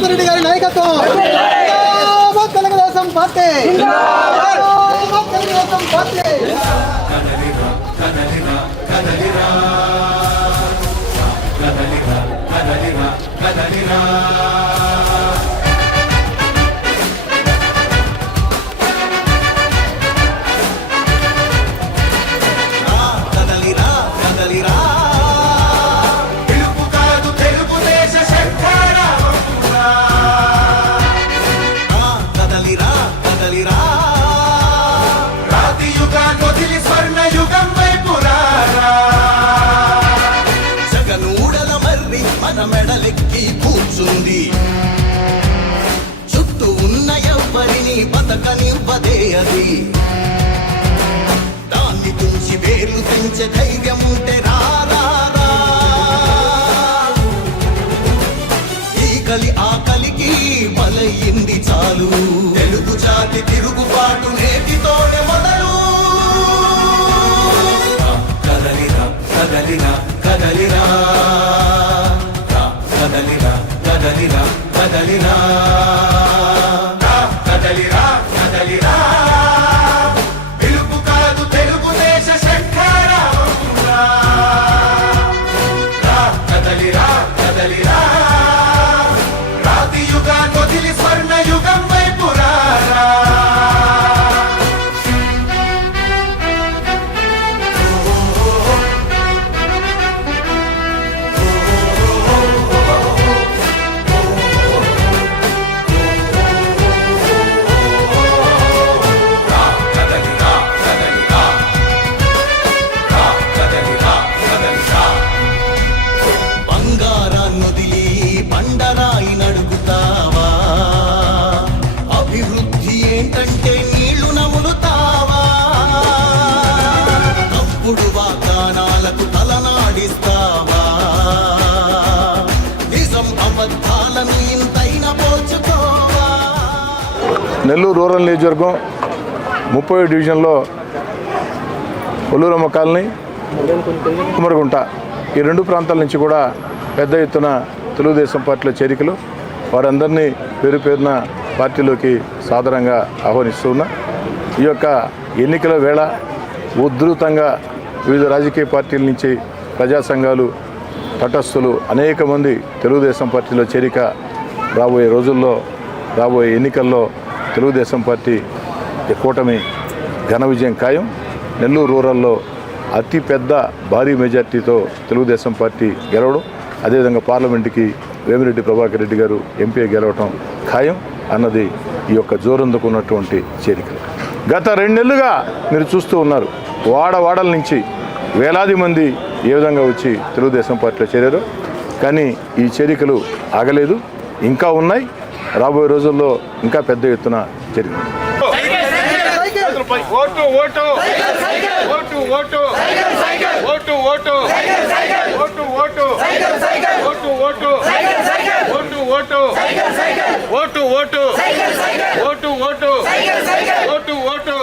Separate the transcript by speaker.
Speaker 1: రేవంత్ రెడ్డి గారి నాయకత్వం. Telugu Desam party. Telugu Desam party.
Speaker 2: కదలిరా. చేస్తుంది చుట్టూ ఉన్న ఎవ్వరిని బతకనివ్వదే అది. దాన్ని తుంచి వేర్లు పెంచే ధైర్యం ఉంటే రారా ఈ కలి ఆ కలికి బలయింది చాలు. తెలుగు జాతి తిరుగుబాటు నేటితోనే మొదలు కదలిరా కదలిరా. కదలిరా కదలిరా. పిలుపు కాదు తెలుగుదేశ కదలిరా కదలిరా. రాతి స్వర్ణ
Speaker 3: నెల్లూరు రూరల్ నియోజకవర్గం ముప్పై డివిజన్లో ఒల్లూరమ్మ కాలనీ కుమరగుంట. ఈ రెండు ప్రాంతాల నుంచి కూడా పెద్ద ఎత్తున తెలుగుదేశం పార్టీలో చేరికలు. వారందరినీ పేరు పేరున పార్టీలోకి సాధారణంగా ఆహ్వానిస్తూ ఉన్నా ఈ యొక్క ఎన్నికల వేళ ఉధృతంగా వివిధ రాజకీయ పార్టీల నుంచి ప్రజా సంఘాలు తటస్థులు అనేక మంది తెలుగుదేశం పార్టీలో చేరిక రాబోయే రోజుల్లో రాబోయే ఎన్నికల్లో తెలుగుదేశం పార్టీ కూటమి ఘన విజయం ఖాయం. నెల్లూరు రూరల్లో అతి పెద్ద భారీ మెజార్టీతో తెలుగుదేశం పార్టీ గెలవడం అదేవిధంగా పార్లమెంటుకి వేమిరెడ్డి ప్రభాకర్ రెడ్డి గారు ఎంపీ గెలవటం ఖాయం అన్నది ఈ యొక్క జోరందుకున్నటువంటి చేరికలు. గత రెండు నెలలుగా మీరు చూస్తూ ఉన్నారు వాడవాడల నుంచి వేలాది మంది ఏ విధంగా వచ్చి తెలుగుదేశం పార్టీలో చేరారు. కానీ ఈ చేరికలు ఆగలేదు. ఇంకా ఉన్నాయి. రాబోయే రోజుల్లో ఇంకా పెద్ద ఎత్తున
Speaker 4: జరిగింది. Vote vote. Vote vote. Vote vote.